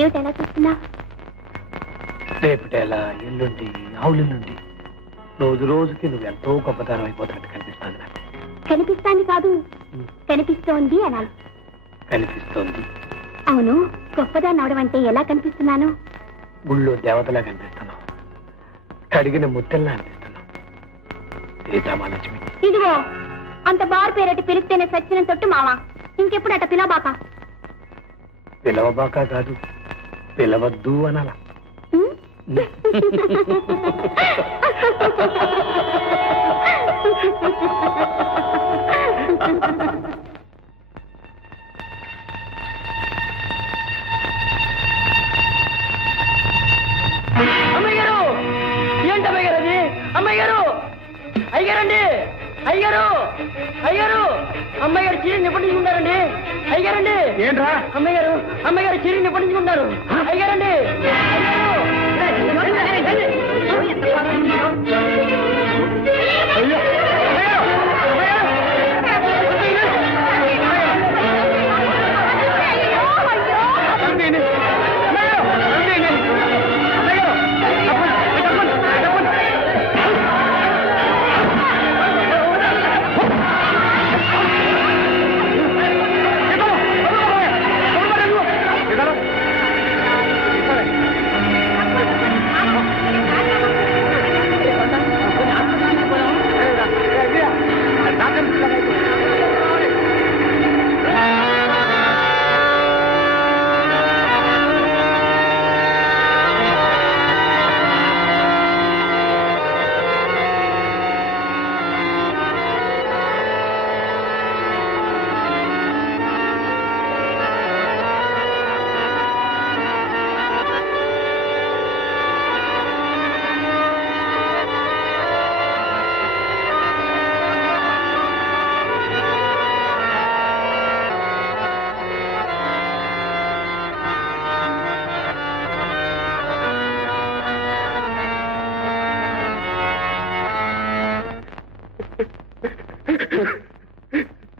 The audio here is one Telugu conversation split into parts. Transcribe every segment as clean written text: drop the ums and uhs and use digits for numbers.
ఏమిటి ఎలా చూస్తున్నావు? రేపటేలా ఎల్లుండి ఆవులెల్లుండి రోజు రోజుకి నువ్వు ఎంతో గొప్పతనం అయిపోతున్నట్టు కనిపిస్తుంది నాకు. కనిపిస్తాంది కాదు, కనిపిస్తోంది అనాలి. కనిపిస్తోంది. అవును, గొప్పదాన్ని అవడం అంటే ఎలా కనిపిస్తున్నాను? గుళ్ళో దేవతలా కనిపిస్తున్నావు, కడిగిన ముత్తెల్లా అనిపిస్తున్నావు. సీతామహాలక్ష్మి. ఇదిగో అంత బారు పేరటి పిలిస్తేనే సచ్చిన తొట్టు మావా. ఇంకెప్పుడు అట పిలవబాక. పిలవబాక కాదు, పిలవద్దు అనాలా. అమ్మాయి గారు, ఏంటి అమ్మాయి గారు అది? అమ్మాయి గారు, అయ్యారండి, అయ్యారు, అయ్యారు, అమ్మాయి గారు చీరని ఎప్పటి నుంచి ఉన్నారండి? అయ్యారండి. ఏంట్రా? అమ్మాయి గారు చీరని ఎప్పటి నుంచి ఉన్నారు? అయ్యారండి. అయ్యో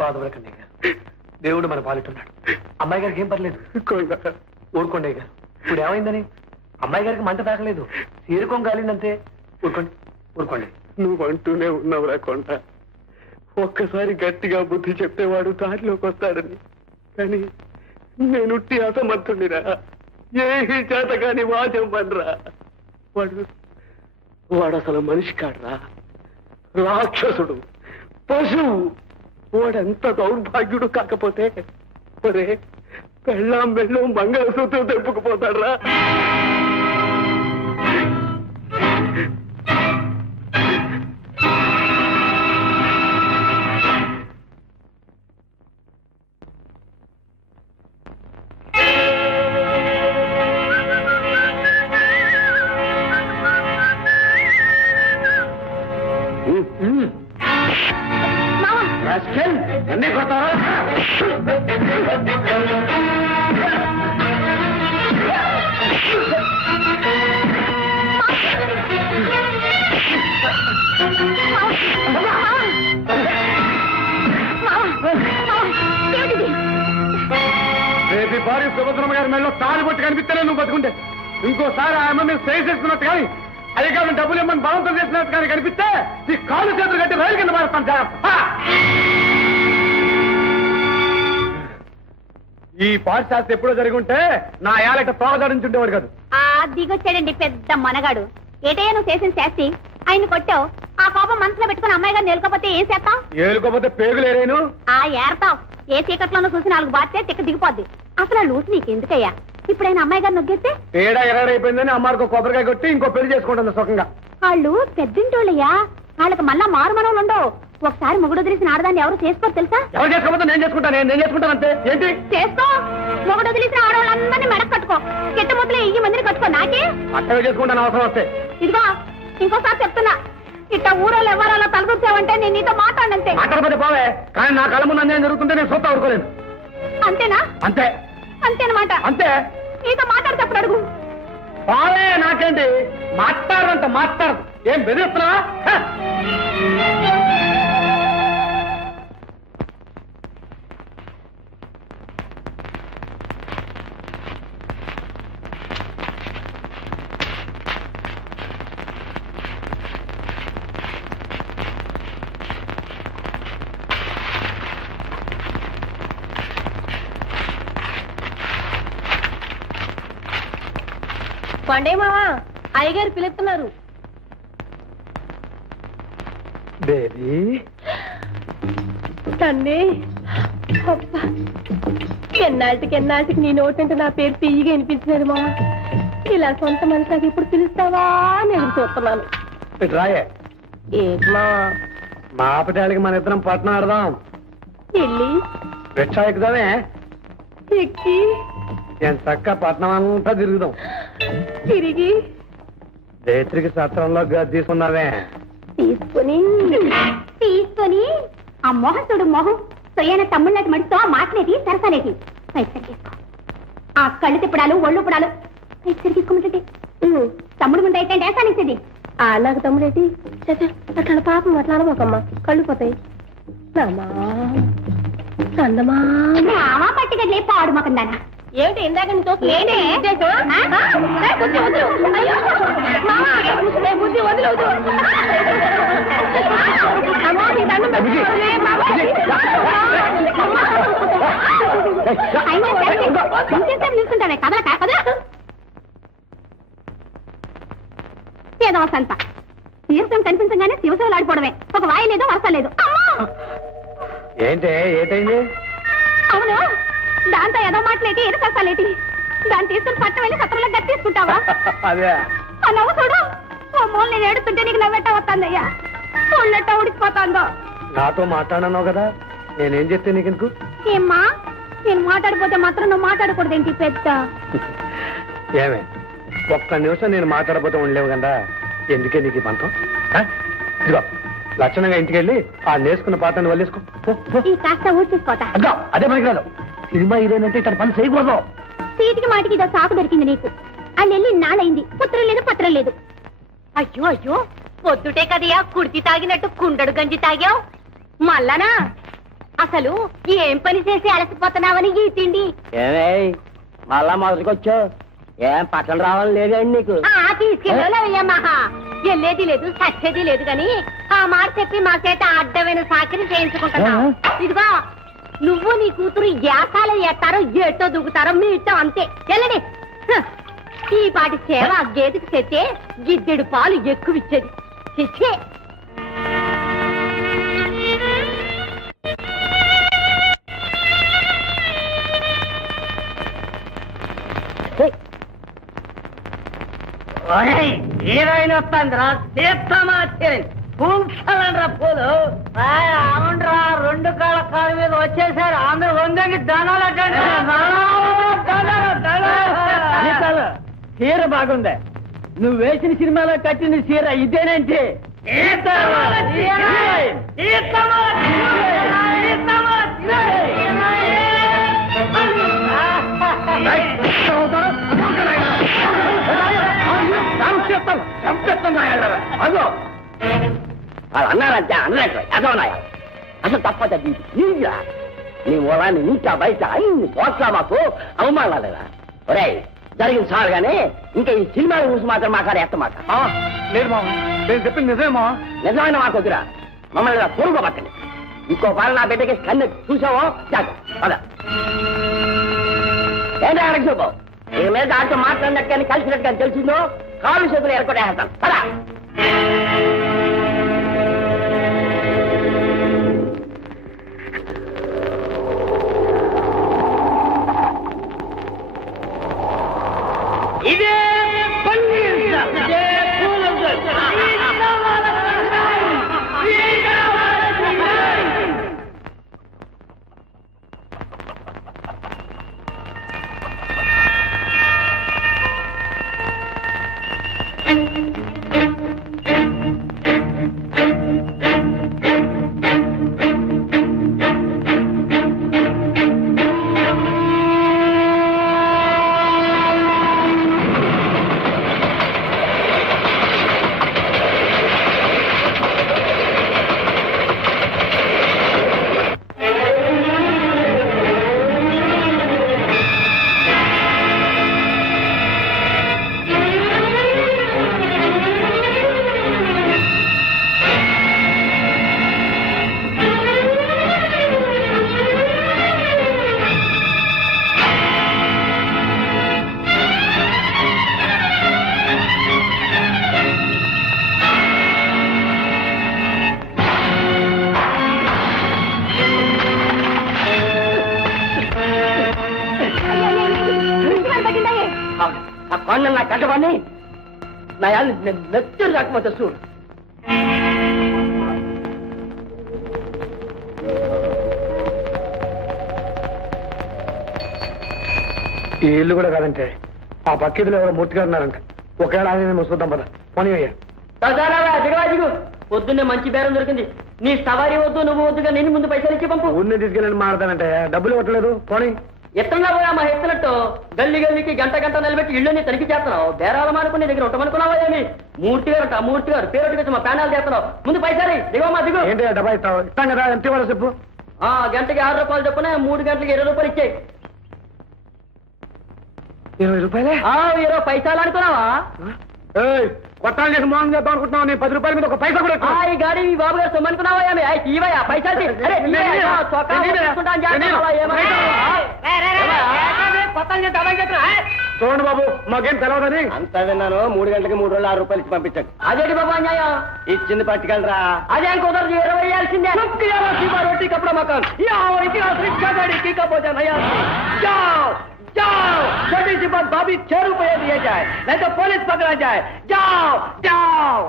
బాధపడకండి గారు, దేవుడు మన పాలిట్టున్నాడు. అమ్మాయి గారికి ఏం పర్లేదు. ఊరుకోండి గారు. ఇప్పుడు ఏమైందని? అమ్మాయి గారికి మంట తాకలేదు, సీరుకోం కాలిందంతే. ఊరుకోండి, ఊరుకోండి. నువ్వు అంటూనే ఉన్నావురా కొండ. ఒక్కసారి గట్టిగా బుద్ధి చెప్తేవాడు దారిలోకి వస్తాడని. కానీ నేనుట్టి అసమర్థునిరా, ఏ చేత కాని వాచెవ్వనరా. వాడు అసలు మనిషి కాడరా, రాక్షసుడు, పశువు. వాడెంత దౌర్భాగ్యుడు కాకపోతే ఒరే పెళ్ళాం మెళ్ళం మంగళసూత్రం తెప్పుకుపోతాడ్రా. అన్నీ కొడతారా? రేపు భార్య సుభద్రమ్మ గారి మెడలో తాళి పట్టి కనిపిస్తేనే నువ్వు బతుకుంటే, ఇంకోసారి ఆమె మీద సైజ్ చేస్తున్నట్టు కానీ అది కాదు డబ్బులు ఇమ్మని బలవంతం చేసినట్టు కానీ కనిపిస్తే ఈ కాలు చేతులు కట్టి రైలు కింద మారుతాను జాగ్రత్త. ఈ పాఠశాస్త్రం ఎప్పుడో జరిగి ఉంటే నా ఏలట తోగదాడించుండేవాడు కాదు. దిగొచ్చాడండి పెద్ద మనగాడు. ఏటయ్యా నువ్వు చేసిన శాస్తి? ఆయన కొట్టావు, ఆ కోపం మనసులో పెట్టుకుని అమ్మాయి గారు నేలుకోపోతే ఏం చేస్తావు? ఏలుకోపోతే పేగులేరేను. ఏరతావు. ఏ చీకట్లోనూ చూసి 4 బాధ్యత తిక్క దిగిపోద్ది. అసలు ఆ లూసు నీకెందుకయ్యా? ఇప్పుడైనా అమ్మాయి గారు నొగ్గేస్తే తేడా ఎరడైపోయిందని అమ్మాయికి కొబ్బరికాయ కొట్టి ఇంకో పెళ్లి చేసుకుంటుంది సుఖంగా. వాళ్ళు పెద్దింటోళ్ళయ్యా, వాళ్ళకి మళ్ళా మారు మనవులు ఉండవు. ఒకసారి మొగుడు వదిలేసిన ఆడదాన్ని ఎవరు చేసుకోరు తెలుసా? ఎవరు చేసుకోకపోతే నేను చేసుకుంటాను అంతే. ఏంటి చేసుకో? మొగుడు వదిలేసిన ఆడవాళ్ళందరినీ మెడకు కట్టుకో, కెట్ట ముద్దలు 1000 మందిని కట్టుకో. నాకే అట్టగా చేసుకుంటాను అవసరం వస్తే. ఇదిగో ఇంకోసారి చెప్తున్నా, ఇట్ట ఊరోళ్ళు ఎవరో తలదూర్చావంటే నేను నీతో మాట్లాడంతే. మాట్లాడకపోతే పోవే, కానీ నా కళ్ళ ముందు అన్యాయం జరుగుతుంటే నేను సొంత ఊరుకోలేను. అంతేనా? అంతే అంతేనమాట. అంతే. నీతో మాట్లాడేటప్పుడు అడుగు. పోవే, నాకేంటి మాట్లాడదంట మాట్లాడదు. ఏం బెదిరిస్తున్నావా? పండే మావా అయ్యగారు పిలుస్తున్నారు. బేబీ తండ్రి ఎన్నాళ్ళకి నీ నోటంటే నా పేరు తీయగా వినిపించినది మామ. ఇలా సొంత మనిషికి ఇప్పుడు పిలుస్తావా అని ఎదురు చూస్తున్నాను. రాయే ఏమా మా ఆపటాలకి మన ఇద్దరం పట్నం ఆడదాం. వెళ్ళి రిక్షా ఎక్కుదామే, ఎక్కి నేను చక్క పట్నం అంతా తిరుగుదాం. తిరిగి రేత్రికి సత్రంలో గది తీసుకున్నావే, తీసుకొని ఆ మోహతుడు మొహం సొయ్యన తమ్ముళ్ళకి మడితో మాట్లాడేది సరసనేది ఆ కళ్ళు తిప్పడాలు ఒళ్ళు పుడాలు తీసుకోమంటే తమ్ముడు ముందు అయితే డేసానిస్తుంది. నాకు తమ్ముడేటి అట్లా పాపం అట్లా అనమాకమ్మా, కళ్ళు పోతాయి. పట్టిగడ్లే పాడు మాకందానా ఏమిటి ఇందాక బుద్ధి వదిలేదు. నిల్చుంటానే కదల కదలా ఏదో సంత తీర్థం కనిపించగానే శివశివలాడిపోవడమే, ఒక వాయి లేదు వరస లేదు. ఏంటైంది? అవును, దాంతో ఏదో మాటలేటి ఏదో సస్తాలేటి, దాన్ని తీసుకుని పట్ట వెళ్ళి సత్రంలో గట్టి తీసుకుంటావా? అదే ఆ నవ్వు చూడు, ఓ మూల నేను ఏడుతుంటే నీకు నవ్వెట్ట వస్తుందయ్యా, ఒళ్ళెట్ట ఉడికిపోతాందో. నాతో మాట్లాడను కదా, నేనేం చెప్తే నీకెందుకు? ఏమ్మా, నేను మాట్లాడిపోతే మాత్రం నువ్వు మాట్లాడకూడదేంటి పెద్ద? ఏమే ఒక్క నిమిషం నేను మాట్లాడబోతే ఉండలేవు కదా, ఎందుకే నీకు ఈ పంతం? ఇదిగో లక్షణంగా ఇంటికి వెళ్ళి ఆ నేసుకున్న పాత్రను వల్లేసుకో. ఈ కాస్త ఊడ్చేసుకోతా. అదే మనకి రాదు, సినిమా ఇదేనంటే ఇతను పని చేయకూడదు. సీటికి మాటికి ఇదో సాకు దొరికింది నీకు. అది వెళ్ళి నాలైంది, పుత్రం లేదు పత్రం లేదు. అయ్యో అయ్యో, పొద్దుటే కదయా కుర్తి తాగినట్టు కుండడు గంజి తాగావు. మళ్ళనా అసలు ఏం పని చేసి అలసిపోతున్నావని ఈ తిండి మళ్ళా మొదటికొచ్చావు. ఏం పట్టణం రావాలి లేదండి నీకు? తీసుకెళ్ళమహా, వెళ్ళేది లేదు సచ్చేది లేదు గాని ఆ మాట చెప్పి మా చేత అడ్డమైన సాకిని చేయించుకుంటున్నావు. ఇదిగో నువ్వు నీ కూతురు యాసాలు ఎత్తారో ఏటో దుగుతారో మీ ఇష్టం అంతే. వెళ్ళండి. ఈ పాటి సేవ గేదెకి చెత్తే గిద్దెడు పాలు ఎక్కువ ఇచ్చేది. చిచ్చే హీరోయిన్ వస్తాందిరా, తీర్థమాచారి పూంక్షలండ్రా పూలు. అవునరా, రెండు కాళ్ళ కాళ్ళ మీద వచ్చేసారు అందరూ. వందకి ధనాలు చీర బాగుంది. నువ్వు వేసిన సినిమాలో కట్టిన చీర ఇదేనంటే అదో వాళ్ళు అన్నారంటే అన్నట్టు అదోనాయా అసలు తప్పదు. నీరా నీ మూలాన్ని ఇంకా బయట అన్ని పోట్లా మాకు అవమానాలేదా? ఒరే జరిగిన సార్ గానీ ఇంకా ఈ సినిమాల చూసి మాత్రం మాట్లాడే ఎత్తమాట లేదు మామ, నేను చెప్పింది నిజమేమా? నిజమైన మాకు వద్దురా, మమ్మల్ని ఇలా పొరుగు పట్టండి. ఇంకో పాలు నా బిడ్డకి కన్ను చూసావో జాగ్రత్త. పద ఏంటో అడగ చూపు. ఈ మీద ఆటో మాట్లాడినట్టు కానీ కలిసినట్టు కానీ తెలిసిందో కాలు చేతులు ఏర్పడేస్తాను. పదా ఇదే ఆ కొండ నా కట్టవాడిని నా యాళ్ళు నెత్తురు రాకపోతే చూడు. ఈ ఇల్లు కూడా కాదంటే ఆ పక్కిదిలో ఎవరో మూర్తి గారు ఉన్నారంట. ఒకవేళ ఆయన మేము చూద్దాం పద పోనీ అయ్యా. దిగవాజిగు పొద్దున్నే మంచి బేరం దొరికింది. నీ సవారీ వద్దు, నువ్వు వద్దుగా నేను ముందు పైసలు ఇచ్చి పంపు. ఊరిని తీసుకెళ్ళండి మాడతానంటే డబ్బులు ఇవ్వట్లేదు పోనీ. ఎత్తన్నా పోయా మా ఎత్తునట్టు గల్లి గల్లికి గంట గంట నిలబెట్టి ఇళ్ళని తనిఖీ చేస్తున్నావు. బేరాల మానుకుని నీ దగ్గర ఉంటామనుకున్నావా ఏమి? మూర్తి గారు అంట, మూర్తి గారు పేరు వచ్చి మా ప్యానాలు చేస్తున్నావు. ముందు పైసలు దిగవమ్మా దిగు. ఏంటి డబ్బా ఇస్తావు? ఇస్తాం కదా, ఎంత ఇవ్వాలో చెప్పు. గంటకి 6 రూపాయలు చొప్పున 3 గంటలకి 20 రూపాయలు ఇచ్చాయి. 20 రూపాయలే? 20 పైసలు అనుకున్నావా? కొట్టాలు చేసి మోహన్ చేద్దాం అనుకుంటున్నావు. నీ 10 రూపాయల మీద ఒక పైసా కూడా ఈ గాడి ఈ బాబు గారు సొమ్మనుకున్నావా ఏమి? ఇవయా పైసలు చూడండి బాబు, మాకేం తెలవదని. అంతా విన్నాను. 3 గంటలకి 3 రోజులు 6 రూపాయలు ఇచ్చి పంపించండి. అదేంటి బాబు అన్యాయం? ఇచ్చింది పట్టుకెళ్ళరా. అదేం కుదరదు, 20 వేయాల్సిందే. రోటీ కప్పుడు మకాన్ जाओ, छोटी सी बात भाभी 6 रुपये दिए जाए, नहीं तो पुलिस पकड़ा जाए. जाओ जाओ.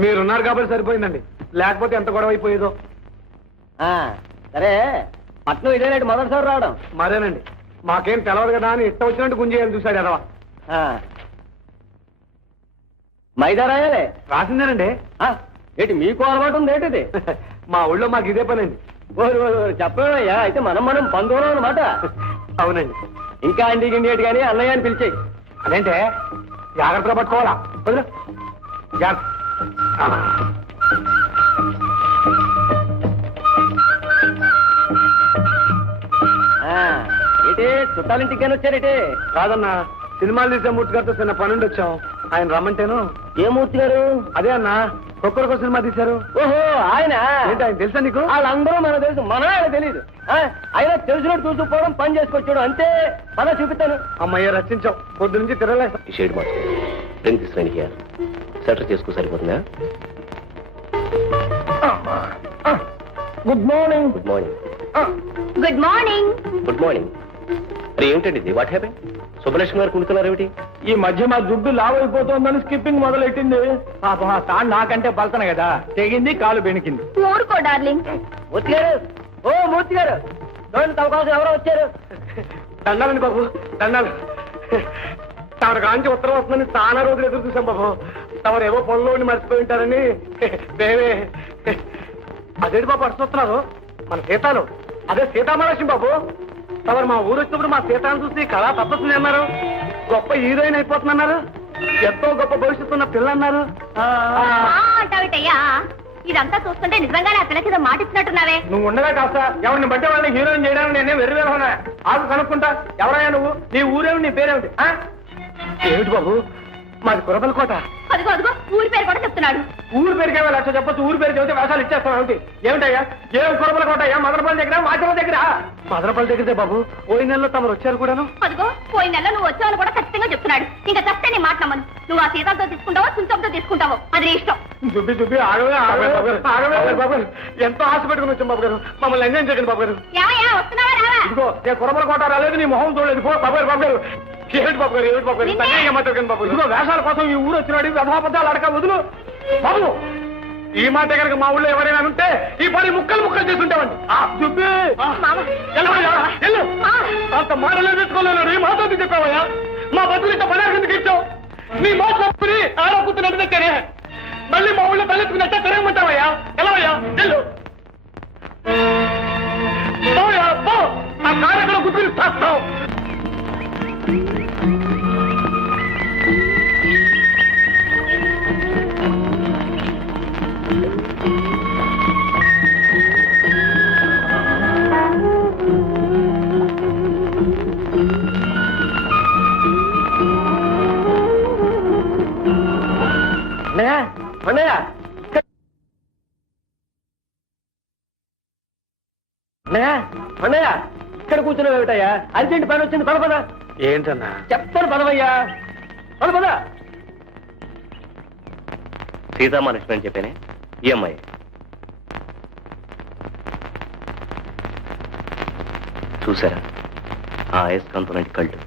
మీరున్నారు కాబట్టి సరిపోయిందండి, లేకపోతే ఎంత గొడవ అయిపోయేదో. సరే, పట్నం ఇదేనండి మొదటిసారి రావడం. మరేనండి, మాకేం తెలవదు కదా అని ఇష్టం వచ్చినట్టు గుంజేయాలని చూశాడు ఎదవా. మైదా రాయాలే రాసిందేనండి. ఏంటి మీకు అలవాటు ఉంది ఏంటిది? మా ఊళ్ళో మాకు ఇదే పనండి. చెప్పయ్యా, అయితే మనం బంధువులు అన్నమాట. అవునండి. ఇంకా అండి గిండి కానీ అన్నయ్య అని పిలిచేయి. అదేంటే జాగ్రత్తగా పట్టుకోవాలా? వదిలే జాగ్రత్త. ఏంటి చుట్టాలింటికి కానీ వచ్చారేటి? కాదన్నా, సినిమాలు తీసే మూర్తి గారితో చిన్న పనుండి వచ్చాం. ఆయన రమ్మంటేను. ఏ మూర్తి గారు? అదే అన్నా, ఒక్కొక్క సినిమా తీశారు. ఓహో, ఆయన ఏంటి, ఆయన తెలుసా నీకు? వాళ్ళందరూ మనకు తెలుసు, మన ఆయన తెలియదు. ఆయన తెలిసినట్టు చూసుకోవడం, పని చేసుకొచ్చాడు అంతే. పద చూపిస్తాను. అమ్మయ్య రచించావు, పొద్దు నుంచి తిరగలేదు. ఈ షేడ్ మార్చుకో, డ్రింక్ తీసుకురానికి సెటర్ చేసుకో, సరిపోతుందా? Good morning. Good morning. Good morning. Good morning. అరే ఏమిటండి ఇది? What happen? సుబ్బలక్ష్మి గారు కుడుతున్నారు ఏమిటి? ఈ మధ్య మా దుడ్డు లావ్ అయిపోతుందని స్కిప్పింగ్ మొదలెట్టింది. పాపం ఆ తాను నాకంటే పలతన కదా, తెగింది, కాలు బెణికింది. ఊరుకో డార్లింగ్. మూర్తి గారు, ఓ మూర్తి గారు, చూడండి తమ కోసం ఎవరో వచ్చారు. దండాలండి బాబు, దండాలు. తన కాంచి ఉత్తరం వస్తుందని చాలా రోజులు ఎదురు చూసాం బాబు. తమరు ఏవో పనుల్లో ఉండి మర్చిపోయి ఉంటారని మేమే. అదేంటి బాబు అడుస్తున్నారు? మన సీతాలు, అదే సీతామహాలక్ష్మి బాబు. తమరు మా ఊరు వచ్చినప్పుడు మా సీతాను చూసి కళా తప్పస్తుంది అన్నారు. గొప్ప హీరోయిన్ అయిపోతుందన్నారు. ఎంతో గొప్ప భవిష్యత్తు ఉన్న పిల్ల అన్నారు. అంటావిటయ్యా, ఇదంతా చూస్తుంటే నిజంగానే ఆ పిల్లకి మాట ఇచ్చినట్టున్నావే. నువ్వు ఉండగా కాస్త ఎవరిని బట్టే వాళ్ళని హీరోయిన్ చేయడానికి నేనే వెర్రివేనా? ఆకు కనుక్కుంటా. ఎవరయ్యా నువ్వు? నీ ఊరేమిటి? నీ పేరేమిటి? ఏమిటి బాబు, మాది కురబలకోట. అదిగో అదిగో ఊరి పేరు కూడా చెప్తున్నాడు. ఊరు పేరుకే లక్ష చెప్పొచ్చు, ఊరు పేరు చెబితే వేషాలు ఇచ్చేస్తాం ఏమిటి? ఏమిటయ్యా? ఏం కురబలకోట అయ్యా? మదనపల్లి దగ్గర, మాచల దగ్గర. మదనపల్లి దగ్గరే బాబు. పోయిన నెలలో తమరు వచ్చారు కూడాను. అదిగో పోయిన నెలలో నువ్వు వచ్చావని కూడా ఖచ్చితంగా చెప్తున్నాడు. ఇంకా చస్తే నీ మాట నమ్మను. నువ్వు ఆ సీతాలతో తీసుకుంటావో చుంచంతో తీసుకుంటావో అది నీ ఇష్టం. దుబ్బి దుబ్బి ఆగవే ఆగవే బాబు. ఎంతో ఆశ పెట్టుకుని వచ్చాం బాబు గారు, మమ్మల్ని ఎంజాయ్ చేయకండి బాబు గారు. వస్తున్నావా రావా? ఇదిగో నేను కురబలకోట రాలేదు, నీ మొహం చూడలేదు. పో బాబు గారు, బాబు గారు. ఏమిటి బాబు గారు, ఏమిటి బాబు గారు? తగ్గ మాట్లాడకండి బాబు. ఇదిగో వేషాల కోసం ఈ ఊరు వచ్చినాడు, వ్యధాపదాలు అడక వదులు బాబు. ఈ మాట కనుక మా ఊళ్ళో ఎవరైనా ఉంటే ఈ పని ముక్కలు ముక్కలు చేసుకుంటామండి. దుబ్బి అంత మాటలు తెచ్చుకోలేను. ఈ మాట చెప్పావయ్యా? మా బతులు ఇంత పని ఎందుకు ఇచ్చావు? నీ మాట్లాడుకుని ఆడకుతున్నట్టు తెచ్చానే, మళ్ళీ మా ఊళ్ళో తలెత్తుకున్నట్టే తిరగమంటావయ్యా? ఎలావయ్యా? వెళ్ళు. ఆ కార్యక్రమం గుర్తుని చేస్తావు. అన్నయ్య అన్నయ్య, ఇక్కడ కూర్చున్నావు ఏమిటయ్యా? అర్జెంట్ పని వచ్చింది, పద పద. ఏంటన్నా? చెప్తాను పదవయ్యా, పద పద. సీతామహాలక్ష్మి అని చెప్పానే, ఈ అమ్మాయి. చూసారా ఆ అయస్కాంతం లాంటి కళ్ళు,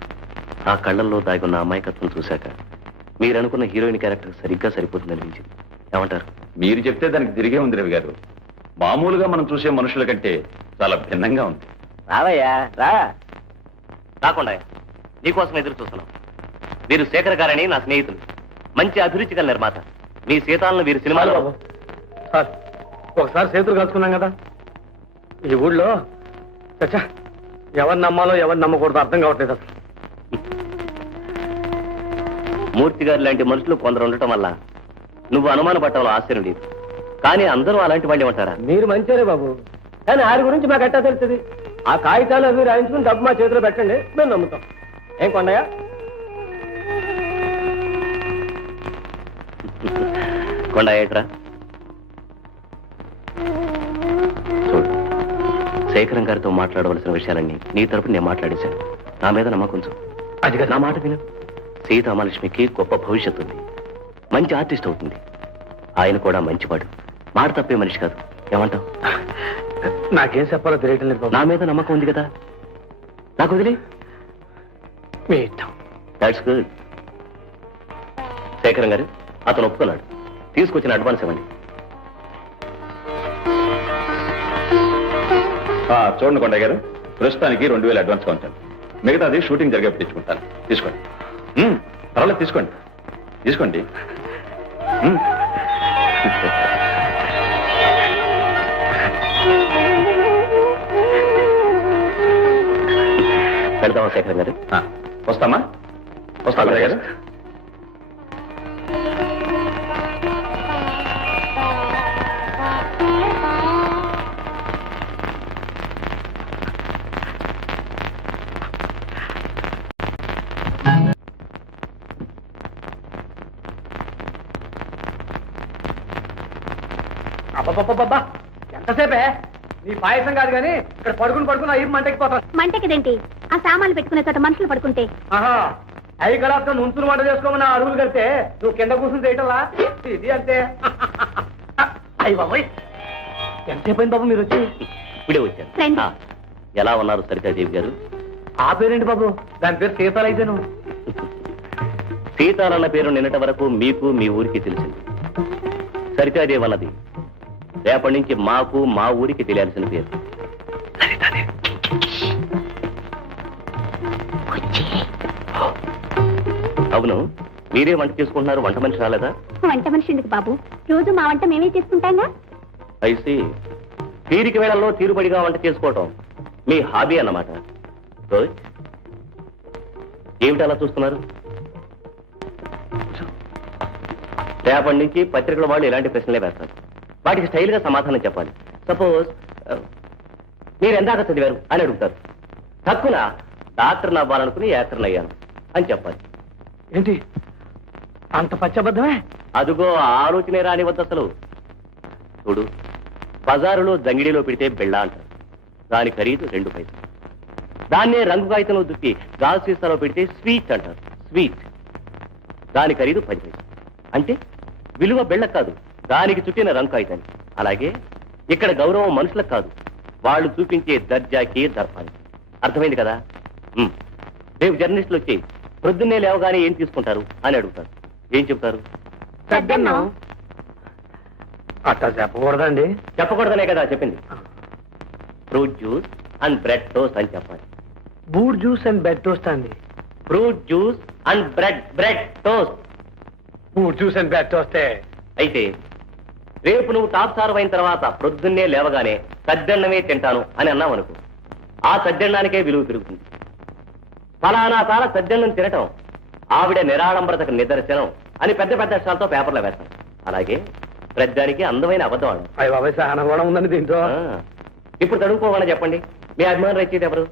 ఆ కళ్ళల్లో దాగున్న అమాయకత్వం చూశాక మీరనుకున్న హీరోయిన్ క్యారెక్టర్ సరిగ్గా సరిపోతుందనిపించింది. ఏమంటారు? మీరు చెప్తే దానికి తిరిగే ఉంది రవి గారు. మామూలుగా మనం చూసే మనుషుల కంటే చాలా భిన్నంగా ఉంది. రావయ్యా రా. రాకుండా నీకోసం ఎదురు చూస్తున్నాం. వీరు శేఖర్ గారని నా స్నేహితులు, మంచి అభిరుచి గల నిర్మాత. మీ సీతాలను వీరు సినిమాలో బాబు సార్, ఒకసారి చేతులు కలుసుకున్నాం కదా, ఈ ఊళ్ళో చచ్చా ఎవరు నమ్మాలో ఎవరు నమ్మకూడదో అర్థం కావట్లేదు అసలు. మూర్తి గారు లాంటి మనుషులు కొందరు ఉండటం వల్ల నువ్వు అనుమాన పట్టడంలో ఆశ్చర్యం లేదు. కానీ అందరూ అలాంటి వాళ్ళే ఉంటారా? మీరు మంచిరే బాబు, కానీ ఆరి గురించి మాకు ఎట్టా తెలుస్తుంది? ఆ కాగితాలు అవి రాయించుకుని డబ్బు మా చేతిలో పెట్టండి, మేము నమ్ముతాం. ఏం కొండయ్య? కొండ ఏట్రా చూడు, శేఖరం గారితో మాట్లాడవలసిన విషయాలన్నీ నీ తరపు నేను మాట్లాడేశాను. నా మీద నమ్మకం ఉంచు. అది కదా నా మాట విను. సీతామహాలక్ష్మికి గొప్ప భవిష్యత్తు ఉంది, మంచి ఆర్టిస్ట్ అవుతుంది. ఆయన కూడా మంచివాడు, మాట తప్పే మనిషి కాదు. ఏమంటావు? నాకేం చెప్పాలో తెలియటం లేదు బాబు. నా మీద నమ్మకం ఉంది కదా, నాకు వదిలే. మీ ఇష్టం. That's good. శేఖరం గారు, అతను ఒప్పుకున్నాడు. తీసుకొచ్చిన అడ్వాన్స్ ఇవ్వండి. చూడండి కొండయ్య గారు, ప్రస్తుతానికి 2000 అడ్వాన్స్ ఉంచాను. మిగతాది షూటింగ్ జరిగేప్పుడు తెచ్చుకుంటాను. తీసుకోండి. పర్వాలేదు, తీసుకోండి తీసుకోండి. పెడదామా శేఖరం గారు? వస్తామా? వస్తా కొండయ్య గారు. అబ్బబ్బబ్బబ్బా, ఎంతసేపే? నీ పాయసం కాదు కానీ ఇక్కడ పడుకుని అయ్యి మంటకిపోతాను. మంటకిదేంటి? ఆ సామాన్లు పెట్టుకునే చోట మనుషులు పడుకుంటే ఆహా, అవి కలాప్తో నుంచులు వంట చేసుకోమని అడుగులు కడితే నువ్వు కింద కూర్చుని చేయటంలా? ఇది అంతే. అయ్యి బాబోయ్, ఎంతసేపు అయింది బాబు మీరు వచ్చి? ఇప్పుడే వచ్చాను. రండి. ఎలా ఉన్నారు సరితాదేవి గారు? ఆ పేరేంటి బాబు? దాని పేరు సీతాలు అయితేను. సీతాలన్న పేరు నిన్నటి వరకు మీకు మీ ఊరికి తెలిసింది. సరితాదేవి అన్నది రేపటి నుంచి మాకు మా ఊరికి తెలియాల్సిన పేరు. అవును, మీరే వంట చేసుకుంటున్నారు, వంట మనిషి రాలేదా? వంట మనిషి ఎందుకు బాబు? రోజు మా వంట మేమే చేసుకుంటాంగా. అయితే తీరిక వేళల్లో తీరుబడిగా వంట చేసుకోవటం మీ హాబీ అన్నమాట. గుడ్. ఏమిటి అలా చూస్తున్నారు? రేపటి నుంచి పత్రికల వాళ్ళు ఇలాంటి ప్రశ్నలే వేస్తారు. వాటికి స్టైల్గా సమాధానం చెప్పాలి. సపోజ్ మీరు ఎందాక చదివారు అని అడుగుతారు. తక్కువ డాక్టర్ని అవ్వాలనుకుని యాక్టర్ని అయ్యాను అని చెప్పాలి. ఏంటి అంత పచ్చబద్ధమే? అదుగో ఆలోచనే రానివద్దు అసలు. చూడు, బజారులో జంగిడిలో పెడితే బిళ్ళ అంటారు, దాని ఖరీదు 2 పైసలు. దాన్నే రంగు కాగితంలో దుక్కి గాజు సీసాలో పెడితే స్వీట్ అంటారు, స్వీట్. దాని ఖరీదు 10 పైసలు. అంటే విలువ బిళ్ళ కాదు, దానికి చుట్టిన రంగు కాగితానికి. అలాగే ఇక్కడ గౌరవం మనుషులకు కాదు, వాళ్ళు చూపించే దర్జాకి దర్పానికి. అర్థమైంది కదా? రేపు జర్నలిస్టులు వచ్చి ప్రొద్దున్నే లేవగానే ఏం తీసుకుంటారు అని అడుగుతారు. ఏం చెప్తారు? పెద్దన్నం. అట్టా చెప్పకూడదండి. చెప్పకూడదనే కదా చెప్పింది. Fruit juice and bread toast అని చెప్పాలి. Boot juice and bed toast అండి. Fruit juice and bread toast. Boot juice and bed టోస్టే. అయితే రేపు నువ్వు టాప్ సార్ అయిన తర్వాత ప్రొద్దున్నే లేవగానే సద్దన్నమే తింటాను అని అన్నావు అనుకో, ఆ సద్దన్నానికే విలువ పెరుగుతుంది. ఫలానా తార సద్దన్నం తినటం ఆవిడ నిరాడంబరతకు నిదర్శనం అని పెద్ద పెద్ద అక్షరాలతో పేపర్లో వేస్తాం. అలాగే ప్రజ్ఞానికి అందమైన అబద్ధం ఆడు. అయ్య బాబాయ్, సహనం కూడా ఉందండి దీంట్లో. ఇప్పుడు తడుపుకోవాలని చెప్పండి, మీ అభిమానులు రచయిత ఎవరు?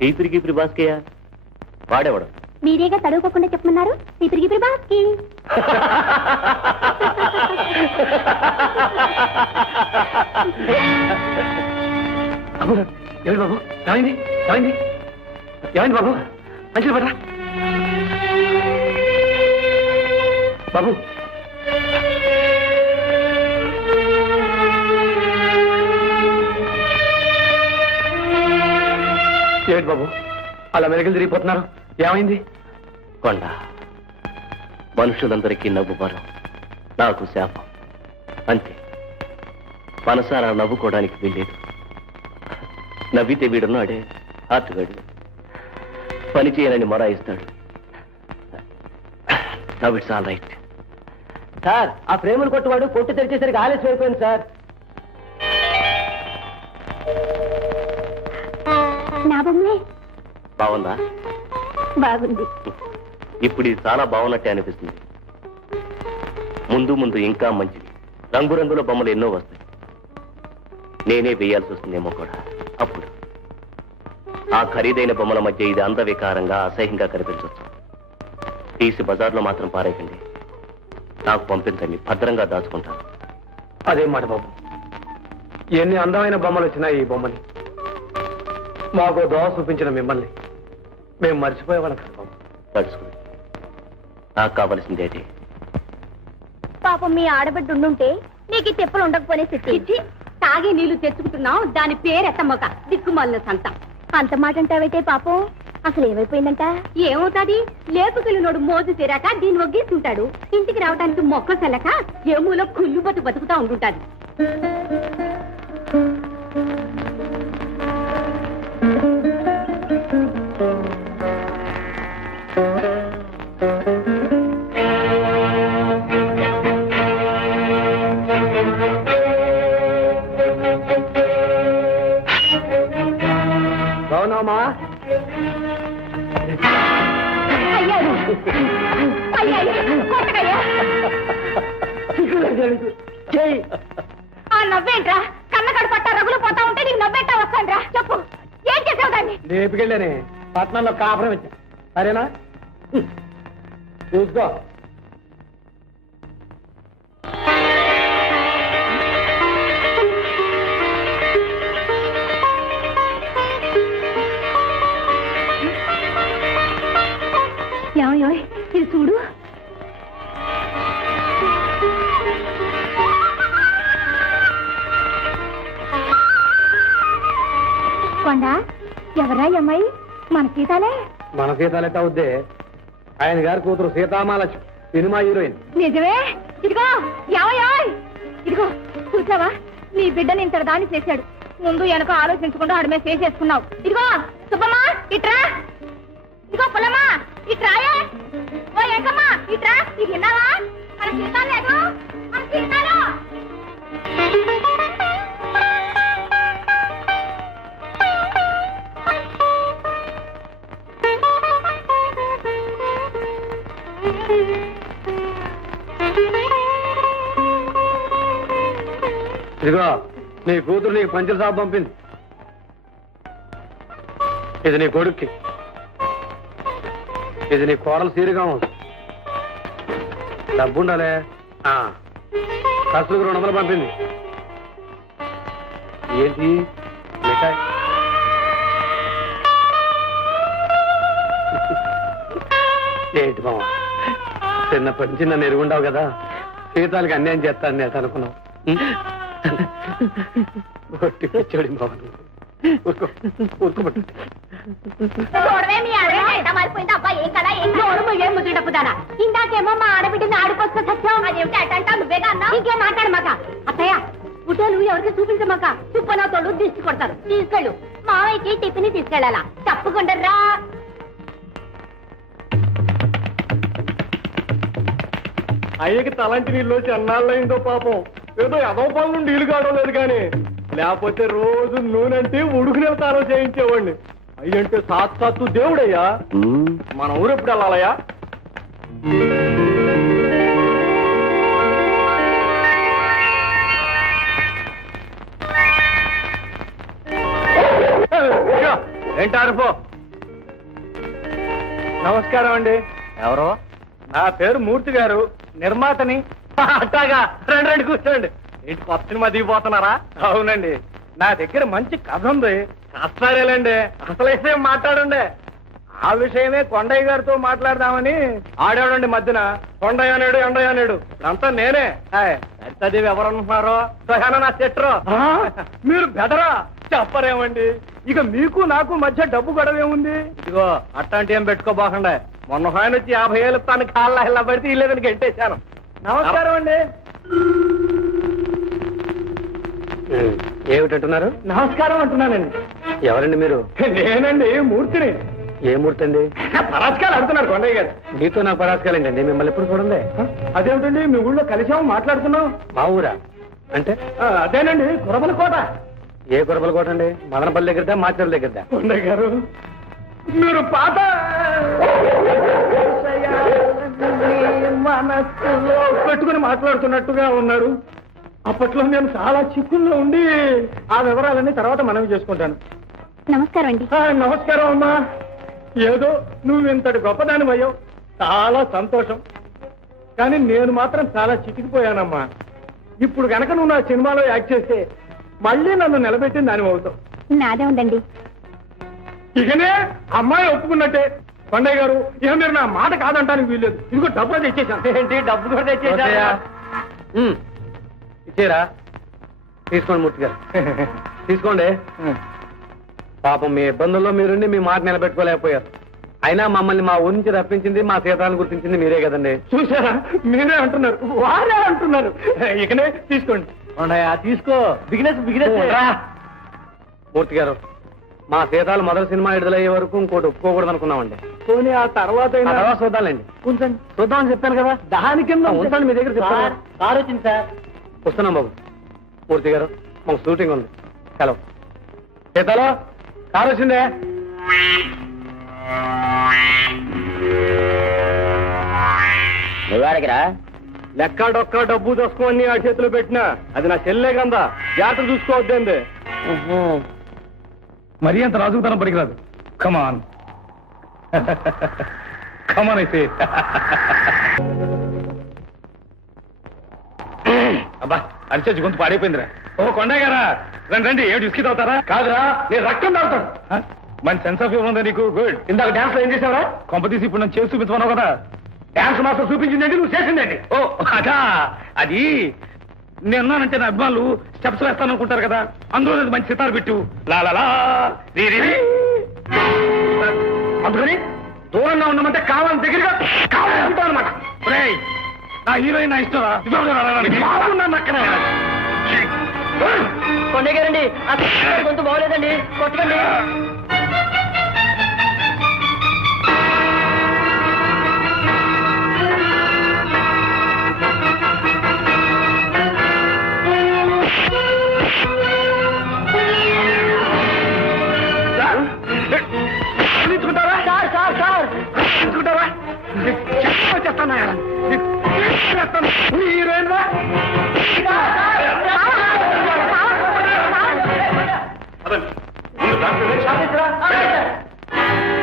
టీపిరికి బాస్కేయా? వాడేవాడు. మీరేగా తడువుకోకుండా చెప్పమన్నారు. ఇప్పుడు బాస్కి. ఏమైంది బాబు? ఏమైంది? ఏమైంది? ఏమైంది బాబు? మంచిది పడరా బాబు. ఏమిటి బాబు అలా మెరుగులు తిరిగిపోతున్నారు, ఏమైంది? కొండ మనుషులందరికీ నవ్వు వరం, నాకు శాపం అంతే. మనసారా నవ్వుకోవడానికి వీల్లేదు. నవ్వితే వీడున్నాడే ఆర్టుగాడు, పని చేయనని మొరాయిస్తాడు. Now it's all right. Sir ఆ ప్రేమలు కొట్టువాడు కొట్టు తెరిచేసరికి ఆలస్యం అయిపోయింది సార్. నా బొమ్మే బాగుందా? బాగుంది. ఇప్పుడు ఇది చాలా బాగున్నట్టే అనిపిస్తుంది. ముందు ముందు ఇంకా మంచిది. రంగురంగుల బొమ్మలు ఎన్నో వస్తాయి. నేనే వేయాల్సి వస్తుందేమో కూడా. అప్పుడు ఆ ఖరీదైన బొమ్మల మధ్య ఇది అందవికారంగా అసహ్యంగా కనిపించవచ్చు. తీసి బజార్లో మాత్రం పారేయకండి. నాకు పంపించండి, భద్రంగా దాచుకుంటాను. అదే మాట బాబు, ఎన్ని అందమైన బొమ్మలు వచ్చినాయి ఈ బొమ్మని. మాకు దోవ చూపించిన మిమ్మల్ని మేము మర్చిపోయేవాళ్ళం కదా బాబు. తడుచుకుని నాకు కావలసిందేటి? పాపం మీ ఆడబిడ్డ ఉండుంటే నీకు ఈ తెప్పలు ఉండకపోనే సిట్టి. తాగి నీళ్లు తెచ్చుకుంటున్నావు, దాని పేరెత్తమ్మక దిక్కుమాలిన సంత. అంత మాట అంటావైతే పాపం అసలు ఏమైపోయిందంట? ఏమవుతాది, లేపుకెళ్ళినోడు మోజు తీరాక దీన్ని ఒగ్గేస్తుంటాడు. ఇంటికి రావడానికి మొక్క సెల్లక ఏమూలో కుళ్ళు బతుకుతా ఉంటుంటాది. బాగున్నావమ్మా? ఆ నవ్వేంట్రా? కన్నకడు పట్ట రగులు పోతా ఉంటే నీకు నవ్వేంటా వస్తాండ్రా? చెప్పు, ఏం చేసావు దాన్ని? లేపుకెళ్ళానే, పట్నంలో కాపురం వచ్చా. సరేనా? చూసుకో. ఏమయ్యో ఇది చూడు. కొండ ఎవరా అమ్మాయి? మన సీతాలే. మన సీతాలెట్ట అవుద్దే, ఆయన గారి కూతురు సీతామాలక్ష్మి, సినిమా హీరోయిన్. నిజమే. ఇదిగో ఏమయ్యో, ఇదిగో చూసావా, నీ బిడ్డని ఇంత దాన్ని చేశాడు. ముందు వెనక ఆలోచించకుండా అడమే చేసేసుకున్నావు. ఇదిగో సుబ్బమ్మా ఇట్రా, ఇదిగో పుల్లమ్మా ఇట్రాయే, ఓ ఏకమ్మా ఇట్రా. ఇది విన్నావా? మన సీతాలు లేదు, మన సీతాలు. ఇదిగో నీ కూతురు నీకు పంచల సాబు పంపింది. ఇది నీ కొడుక్కి, ఇది నీ కోడలు సీరుగా ఉంది. డబ్బు ఉండాలే. ఖర్చులకు 200 పంపింది. ఏంటి మిఠాయి? ఏంటి బావ, చిన్నప్పటి నుంచి నన్ను ఎరుగుండావు కదా, సీతాలకి అన్యాయం చేస్తాను నేను అనుకున్నావు. వచ్చాడు బావ, ఊరుకోబట్టు. ఇందాకేమో మా ఆడబిడ్డని ఆడిపోతున్న సత్యం, అదేమిటి అటంటా నువ్వేగా అన్నా? ఇంకేం మాట్లాడమాక అత్తయ్య. ఫోటోలు ఎవరికి చూపించమాక, చుప్పనతోడు దిష్టి కొడతారు. తీసుకెళ్ళు, మావయ్యకి టిఫిన్ తీసుకెళ్ళాలా? తప్పకుండా. అయ్యకి తలంటి నీళ్ళు వచ్చి అన్నాళ్ళయిందో పాపం. ఏదో ఎదో పనులు నీళ్లు కావడం లేదు కానీ, లేకపోతే రోజు నూనెంటే ఉడుకు నెల తారో చేయించేవాడిని. అయ్యంటే సాక్షాత్తు దేవుడయ్యా. మన ఊరు ఎప్పుడు వెళ్ళాలయ్యా? ఏంటారుపో. నమస్కారం అండి. ఎవరో? నా పేరు మూర్తి గారు, నిర్మాతని. అట్టాగా, రండి కూర్చోండి. ఏంటి కొత్త సినిమా దిగిపోతున్నారా? అవునండి, నా దగ్గర మంచి కథ ఉంది. కష్టాలేండి, అసలు అయితే మాట్లాడండి. ఆ విషయమే కొండయ్య గారితో మాట్లాడదామని ఆడాడండి మధ్యన కొండయ్య నేడు ఎండయ్య నేడు అంతా నేనే సరితదేవి ఎవరనుకున్నారో నా చెట్రో మీరు బెదరా చెప్పరేమండి ఇక మీకు నాకు మధ్య డబ్బు గొడవేముంది ఇదిగో అట్లాంటి ఏం పెట్టుకోబోకండి మొన్న ఆయన వచ్చి 50 ఏళ్ళు తన కాళ్ళ ఇలా పడితే ఇల్లేదని గెంటేశాను నమస్కారం అండి ఏమిటంటున్నారు నమస్కారం అంటున్నానండి ఎవరండి మీరు నేనండి మూర్తిని ఏ మూర్తి అండి పరాస్కాలు అడుగుతున్నారు కొండయ్య గారు మీతో నాకు పరాస్కాలేంటండి మిమ్మల్ని ఎప్పుడు చూడండి అదేమిటండి మీ ఊళ్ళో కలిసాము మాట్లాడుతున్నాం మా ఊరా అంటే అదేనండి కురబలకోట ఏ కురబలకోట అండి మదనపల్లి దగ్గరదా మాచర్ల దగ్గరదా కొండయ్య గారు మీరు పాత మనస్సులో పెట్టుకుని మాట్లాడుతున్నట్టుగా ఉన్నారు అప్పట్లో నేను చాలా చిక్కుల్లో ఉండి ఆ వివరాలన్నీ తర్వాత మనవి చేసుకుంటాను నమస్కారం అండి నమస్కారం అమ్మా ఏదో నువ్వు ఇంతటి గొప్పదానివయ్యావు చాలా సంతోషం కానీ నేను మాత్రం చాలా చిక్కిపోయానమ్మా ఇప్పుడు గనక నువ్వు నా సినిమాలో యాక్ట్ చేస్తే మళ్ళీ నన్ను నిలబెట్టి దాని అవుతావు నాదే ఉందండి ఇకనే అమ్మాయి ఒప్పుకున్నట్టే కొండయ్య గారు ఇక మీరు నా మాట కాదంటానికి వీల్లేదు ఇదిగో డబ్బు తెచ్చేసాను ఏంటి డబ్బు కూడా తెచ్చేసా ఇచ్చేరా తీసుకోండి మూర్తి గారు తీసుకోండి పాపం మీ ఇబ్బందుల్లో మీరుండి మీ మాట నిలబెట్టుకోలేకపోయారు అయినా మమ్మల్ని మా ఊరి నుంచి రప్పించింది మా సీతాలను గుర్తించింది మీరే కదండి చూసారా మీరే అంటున్నారు వారే అంటున్నారు ఇకనే తీసుకోండి తీసుకో బిగినెస్ మూర్తి గారు మా సీతాలు మొదటి సినిమా విడుదలయ్యే వరకు ఇంకోటి ఒప్పుకోకూడదు అనుకున్నామండి పోనీ ఆ తర్వాత చూద్దాంలేండి ఉంచండి చూద్దామని చెప్పాను కదా దాని కింద ఉంచండి మీ దగ్గర చెప్పారు కారు వచ్చింది సార్ వస్తున్నాం బాబు మూర్తి గారు మాకు షూటింగ్ ఉంది హలో సీతాలో కారు వచ్చిందే నువ్వాడికిరా లెక్క డొక్క డబ్బు దోసుకొని ఆ చేతిలో పెట్టినా అది నా చెల్లే కందా జాగ్రత్త చూసుకోవద్దండి మరీ అంత రాజుకుతనం పనికిరాదు కమాన్ కమాన్ అయితే అబ్బా అరిచేసి గొంతు పాడైపోయిందిరా ఓ కొండయ్య గారా రండి రండి ఏడు విస్కీ తాగుతారా కాదురా నేను రక్తం తాగుతాను మంచి సెన్స్ ఆఫ్ హ్యూమర్ ఉందా నీకు గుడ్ ఇందాక డాన్స్ లో ఏం చేసావరా కొంపతీసి ఇప్పుడు నన్ను చేసి చూపించమన్నావు కదా డాన్స్ మాస్టర్ చూపించిందండి నువ్వు చేసిందండి ఓ అదా అది నేనున్నానంటే నా అభిమానులు స్టెప్స్ వేస్తాను అనుకుంటారు కదా అందులో మంచి సితారు పెట్టు లాలా అందుకని దూరంగా ఉన్నామంటే కావాలని దగ్గరగా కావాలనుకుంటాను అనమాట నా హీరోయిన్ నా ఇష్టం అక్కడ కొండయ్య గారండి గొంతు బాగోలేదండి కొట్టకండి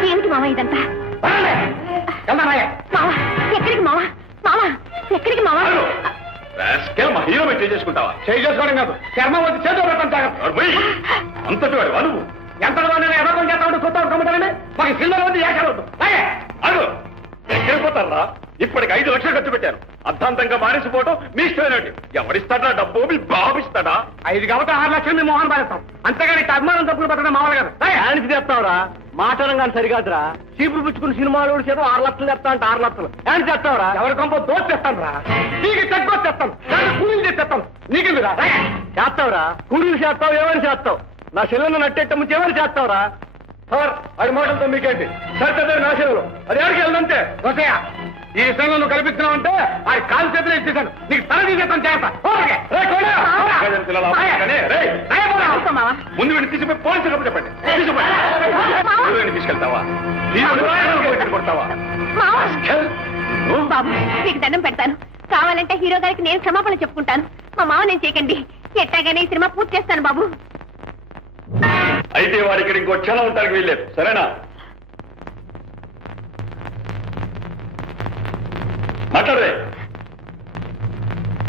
ఏమిటి మామ ఇదంతా ఎక్కడికి మావా మావా ఎక్కడికి మావా మా హీరో పెట్టి చేసుకుంటావా చేసుకోవడం కాదు చర్మం వచ్చి చేతులు పెట్టండి అంతటి వాడు నువ్వు ఎంత ఎవరు చేస్తామంటే చూస్తాం కమ్ముతానండి మాకు సినిమాలో వచ్చి చేశారు అడు ఎక్కడికి పోతారా ఇప్పటికి 5 లక్షలు ఖర్చు పెట్టారు అర్థాంతంగా మానేసిపోవటం మీ ఇష్టమైనట్టు ఎవరిస్తాడా డబ్బు మీ బాబిస్తాడా 5 కాబట్టి 6 లక్షలు మేము మోహన్ పాలిస్తాం అంతేగాని అభిమానం తప్పులు పెట్టడం మామూలు కదా ఆయనకి చెప్తావురా మాటలం కానీ సరికాదురా చీపులు పుచ్చుకుని సినిమాలు చేత 6 లక్షలు చెప్తా అంటే 6 లక్షలు ఆయన చెప్తావురా ఎవరి కొంప దోచి తెస్తాను రా నీకు తక్కువ తెస్తాను కూలీలు తెస్తాను నీకు చేస్తావురా కూలీలు చేస్తావు ఏమని చేస్తావు నా చెల్లెలను నట్టేట ముందు ఏమని చేస్తావురా సార్ అది మాటలతో మీకేంటి సరిగ్గా నా చెల్లెలు అది ఎవరికి వెళ్ళదంటే వసయ ఈ విషయంలో నువ్వు కల్పిస్తున్నావంటే అది కాలు చేతులు ఇచ్చేసాను నీకు తల తీసేస్తాను చేస్తా ముందు వీడిని తీసుకుపోయి పోలీసు కప్పు చెప్పండి తీసుకెళ్తావా కొడతావా బాబు మీకు దండం పెడతాను కావాలంటే హీరో గారికి నేను క్షమాపణ చెప్పుకుంటాను మా మావ నేను చేయకండి ఎట్టాగానే ఈ సినిమా పూర్తి చేస్తాను బాబు అయితే వాడు ఇక్కడ ఇంకో క్షణం ఉంటానికి వీల్లేదు సరేనా మాట్లాడరే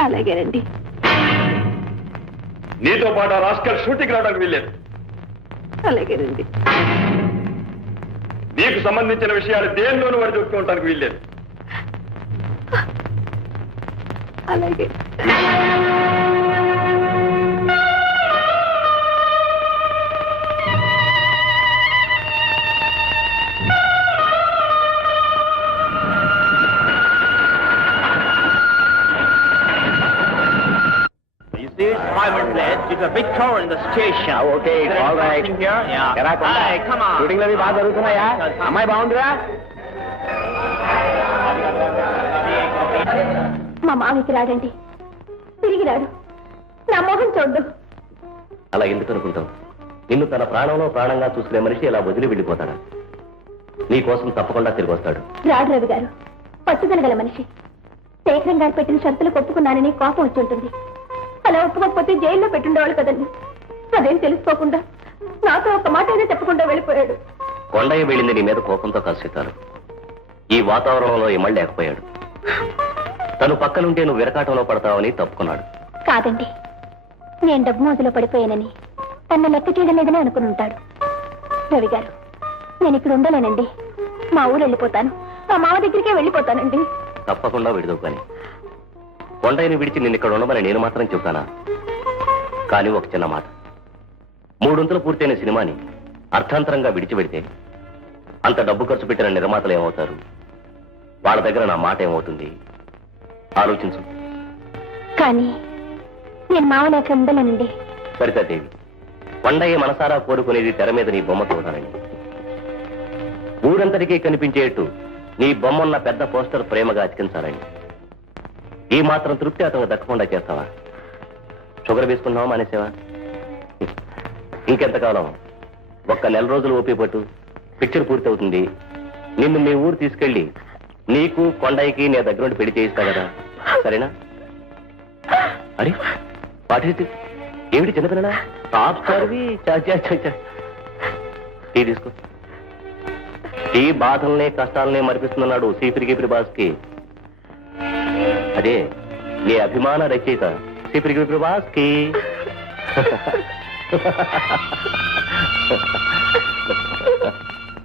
అలాగేనండి నీతో పాటు ఆ రాస్కల్ షూటింగ్ రావడానికి వీల్లేదు అలాగేనండి నీకు సంబంధించిన విషయాలు దేనిలోనూ వాడు చెప్తూ ఉండడానికి వీల్లేదు. అలాగే. It's a big tower in the station. Okay, all right. Here? Yeah. Hi, come on. Shooting అవి బాగా జరుగుతున్నాయా? అమ్మాయి బాగుందిరా? మా మామికి రాడండి, తిరిగి రాడు. నా మొహం చూడు. అలా ఎందుకు అనుకుంటావు? నిన్ను తన ప్రాణంలో ప్రాణంగా చూసుకునే మనిషి ఇలా వదిలి వెళ్ళిపోతాడా? నీ కోసం తప్పకుండా తిరిగి వస్తాడు. రాడు రవి గారు, పట్టుదల గల మనిషి. శేఖరం గారు పెట్టిన షరతులు ఒప్పుకున్నానని కోపం వచ్చి ఉంటుంది. అలా ఒప్పుకోకపోతే జైల్లో పెట్టుండేవాళ్ళు కదండి. అదేం తెలుసుకోకుండా నాతో ఒక మాట అయినా చెప్పకుండా వెళ్ళిపోయాడు. కొండయ్య వెళ్ళింది నీ మీద కోపంతో కలుసుతారు. ఈ వాతావరణంలో ఇమ్మలేకపోయాడు. తను పక్కనుంటే నువ్వు విరకాటంలో పడతావని తప్పుకున్నాడు. కాదండి, నేను డబ్బు మోజులో పడిపోయానని తన లెక్క చేయడం లేదని అనుకుని ఉంటాడు. రవి గారు, నేను ఇక్కడ ఉండలేనండి. మా ఊరు వెళ్ళిపోతాను. మా మామ దగ్గరికే వెళ్ళిపోతానండి. తప్పకుండా విడుదవు. కానీ కొండయ్యని విడిచి నిన్ను ఇక్కడ ఉండమని నేను మాత్రం చెబుతానా? కానీ ఒక చిన్న మాట, 3 పూర్తయిన సినిమాని అర్థాంతరంగా విడిచిపెడితే అంత డబ్బు ఖర్చు పెట్టిన నిర్మాతలు ఏమవుతారు? వాళ్ళ దగ్గర నా మాట ఏమవుతుంది? ఆలోచించు. కానీ నేను మామ లేక ఉండలేనండి. సరితాదేవి, కొండయ్య మనసారా కోరుకునేది తెర మీద నీ బొమ్మ చూడాలని. ఊరంతటికీ కనిపించేట్టు నీ బొమ్మన్న పెద్ద పోస్టర్ ప్రేమగా అతికించాలని. ఈ మాత్రం తృప్తి అతను దక్కకుండా చేస్తావా? షుగర్ వేసుకున్నావా మానేసావా? ఇంకెంతకాలం? ఒక్క నెల రోజులు ఓపి పట్టు, పిక్చర్ పూర్తి అవుతుంది. నిన్ను మీ ఊరు తీసుకెళ్లి నీకు కొండయ్యకి నీ దగ్గర నుండి పెళ్లి చేయిస్తా కదా, సరేనా? అరే పాటి ఏమిటి చిన్నపిల్లనా? టాప్ స్టార్వి. టీ తీసుకో. టీ బాధల్ని కష్టాలనే మరిపిస్తున్నాడు సీపిరి గిపిరి బాస్కి. అదే నీ అభిమాన రచయిత సీపిరి గిపిరి బాస్కి.